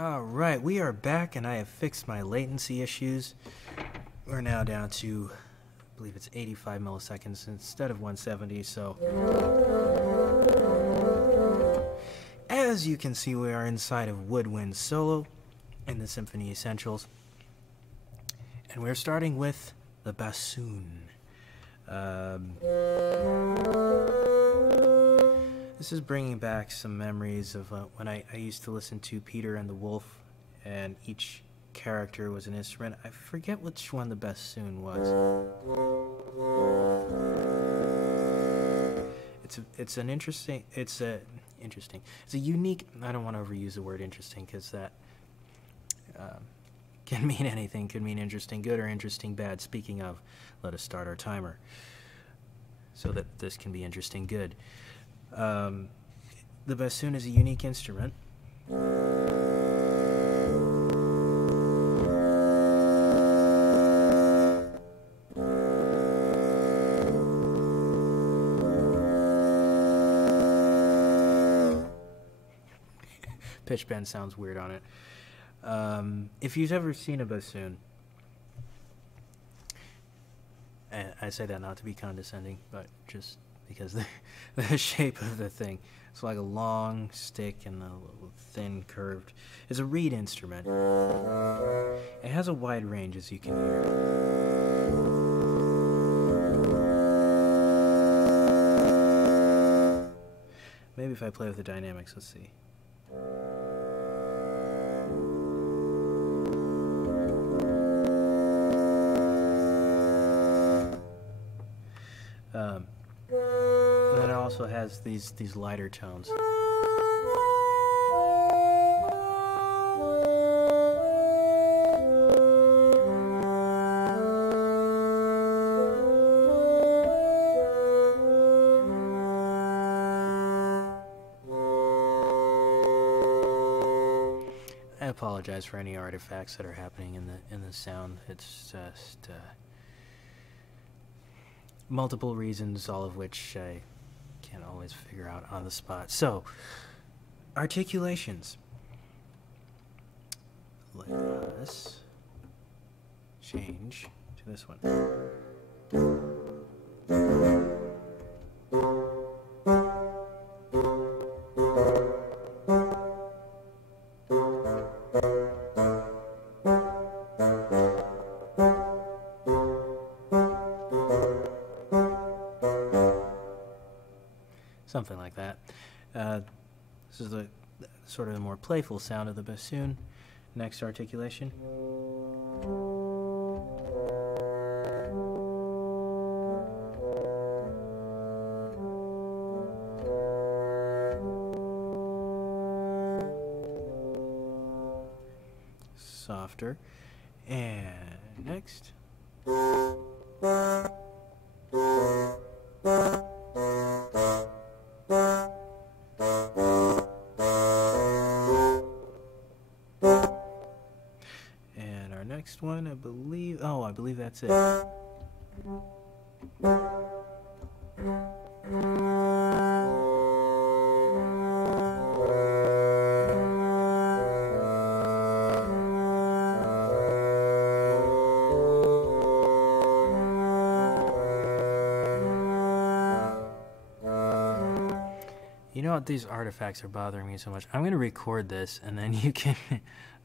Alright, we are back and I have fixed my latency issues. We're now down to, I believe it's 85 milliseconds instead of 170, so... As you can see, we are inside of Woodwinds Solo in the Symphony Essentials. And we're starting with the bassoon. This is bringing back some memories of when I used to listen to Peter and the Wolf, and each character was an instrument. I forget which one the bassoon was. It's a unique. I don't want to overuse the word interesting because that can mean anything. Could mean interesting good or interesting bad. Speaking of, let us start our timer so that this can be interesting good. The bassoon is a unique instrument. Pitch bend sounds weird on it. If you've ever seen a bassoon, and I say that not to be condescending, but just because the shape of the thing. It's like a long stick and a little thin curved. It's a reed instrument. It has a wide range, as you can hear. Maybe if I play with the dynamics, let's see. And then it also has these lighter tones. I apologize for any artifacts that are happening in the sound. It's just multiple reasons, all of which I can't always figure out on the spot. So, articulations. Let us change to this one. Something like that. This is the sort of the more playful sound of the bassoon. Next articulation. Softer. And next. And our next one, I believe that's it. You know what? These artifacts are bothering me so much. I'm going to record this, and then you can,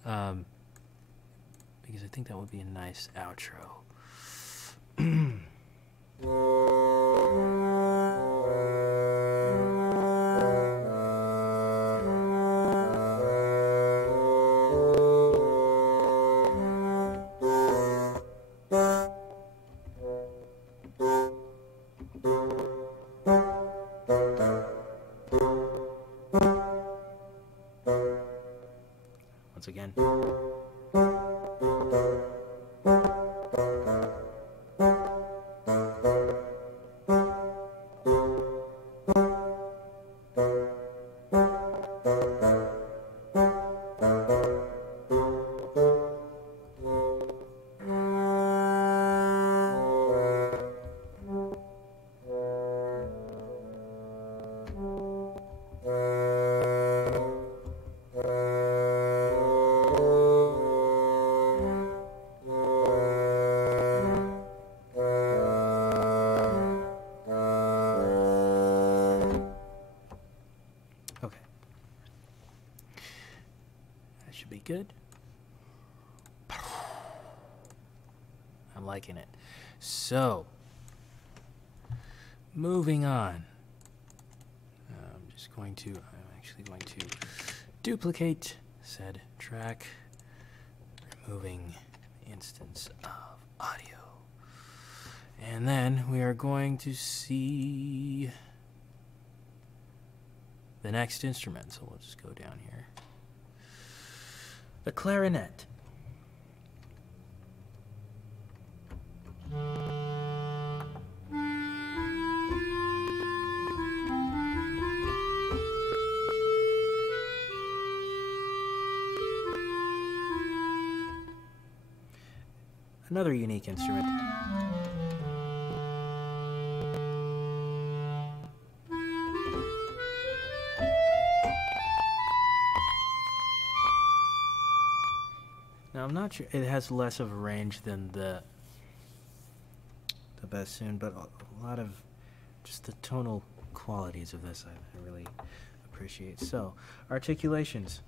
because I think that would be a nice outro. Once again. should be good. I'm liking it. So, moving on. I'm actually going to duplicate said track, removing instance of audio. And then we are going to see the next instrument. So we'll just go down here. The clarinet. Another unique instrument. Now I'm not sure, it has less of a range than the bassoon, but a lot of just the tonal qualities of this I really appreciate. So, articulations.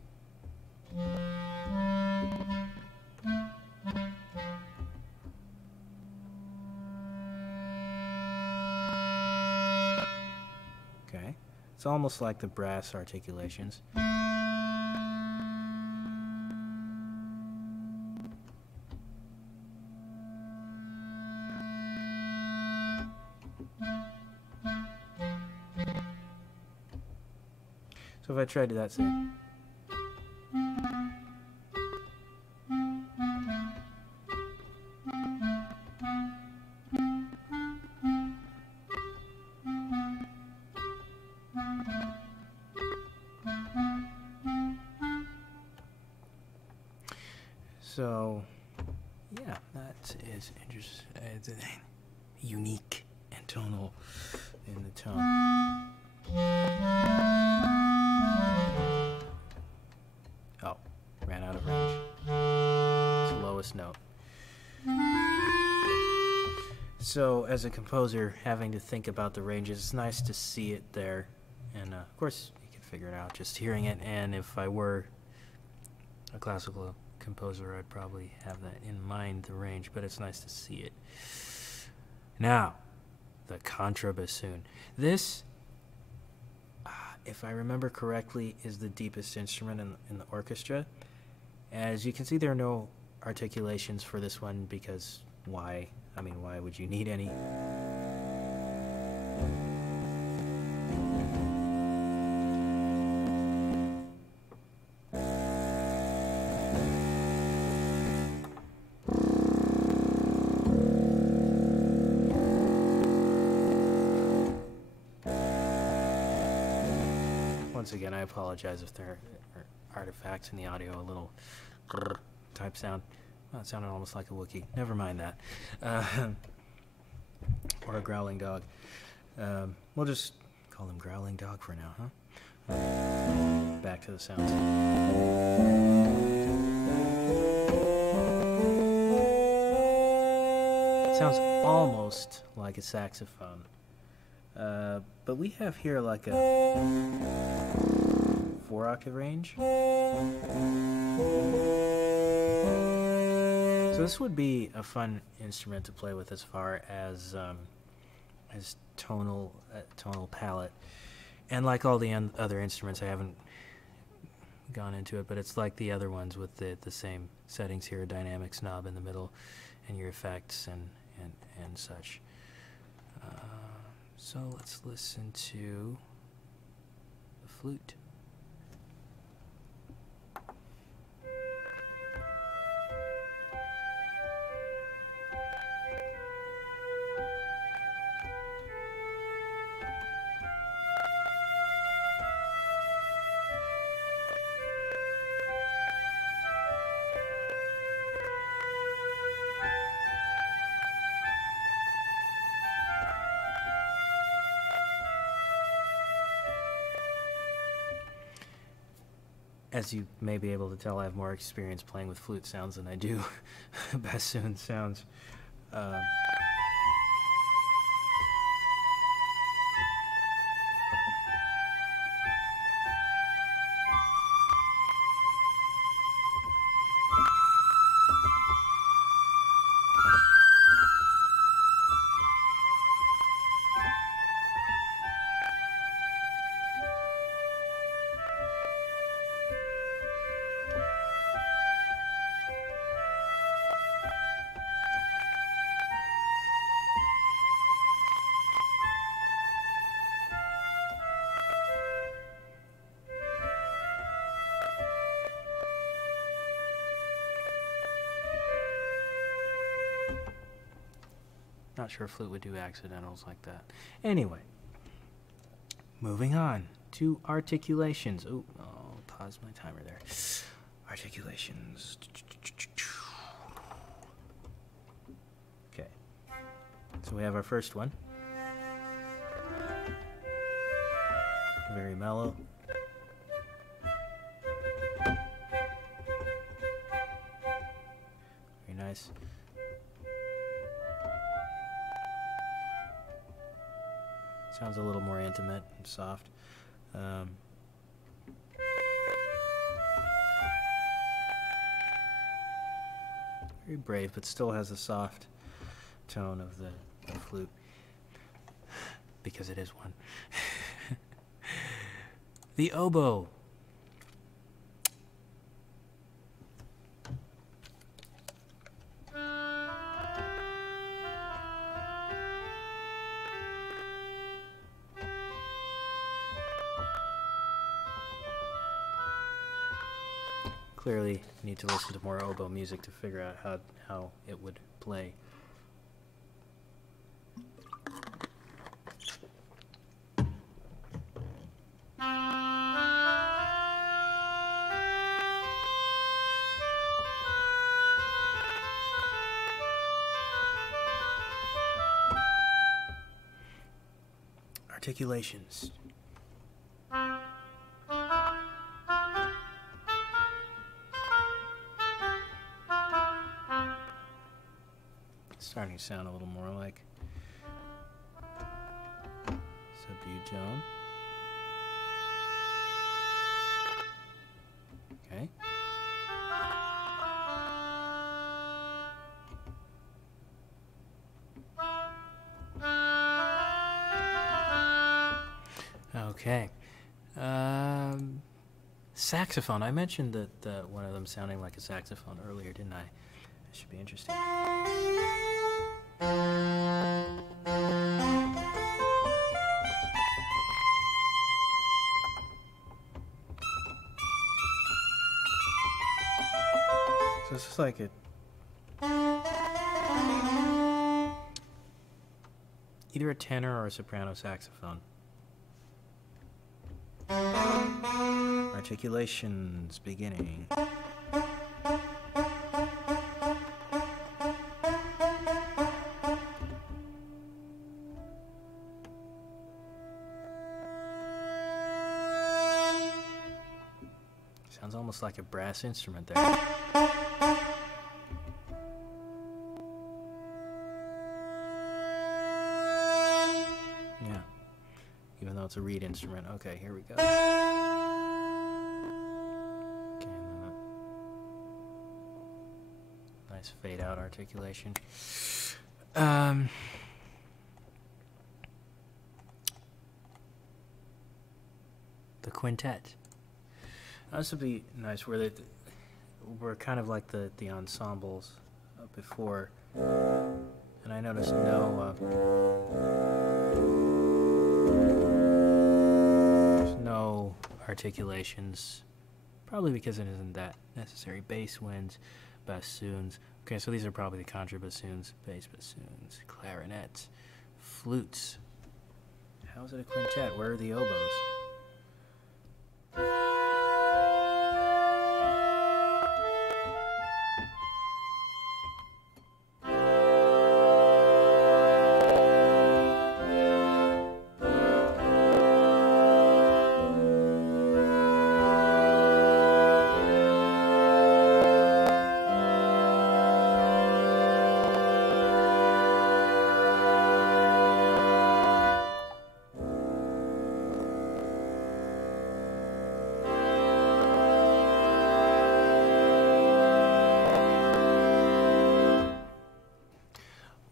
Okay, it's almost like the brass articulations. So if I tried to that same. So, yeah, that is interesting. It's unique and tonal in the tone. Oh, ran out of range. It's the lowest note. So, as a composer, having to think about the ranges, it's nice to see it there. And, of course, you can figure it out just hearing it. And if I were a classical composer, I'd probably have that in mind, the range, but it's nice to see it. Now, the contrabassoon. This, if I remember correctly, is the deepest instrument in the orchestra. As you can see, there are no articulations for this one because why? I mean, why would you need any? Once again, I apologize if there are artifacts in the audio, a little type sound. Well, it sounded almost like a Wookiee. Never mind that. Or a growling dog. We'll just call them growling dog for now, huh? Back to the sounds. Sounds almost like a saxophone. But we have here like a 4-octave range. So this would be a fun instrument to play with as far as tonal palette. And like all the other instruments, I haven't gone into it, but it's like the other ones with the same settings here, a dynamics knob in the middle, and your effects and such. So let's listen to the flute. As you may be able to tell, I have more experience playing with flute sounds than I do bassoon sounds. Not sure a flute would do accidentals like that. Anyway, moving on to articulations. Oh, I'll pause my timer there. Articulations. Okay, so we have our first one. Very mellow. Very nice. Sounds a little more intimate and soft. Very brave, but still has a soft tone of the flute, because it is one. The oboe. Clearly need to listen to more oboe music to figure out how it would play. Articulations. Starting to sound a little more like subdued tone. Okay. Okay. Saxophone. I mentioned that one of them sounding like a saxophone earlier, didn't I? That should be interesting. So this is like either a tenor or a soprano saxophone. Articulations beginning. Sounds almost like a brass instrument there. Yeah, even though it's a reed instrument. Okay, here we go. Okay, nice fade out articulation. The quintet. This would be nice where we're kind of like the ensembles before, and I noticed there's no articulations, probably because it isn't that necessary. Bass winds, bassoons. Okay, so these are probably the contrabassoons, bass bassoons, clarinets, flutes. How is it a quintet? Where are the oboes?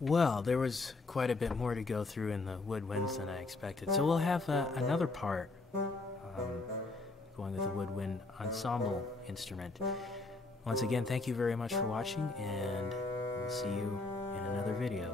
Well, there was quite a bit more to go through in the woodwinds than I expected, so we'll have another part going with the woodwind ensemble instrument. Once again, thank you very much for watching, and we'll see you in another video.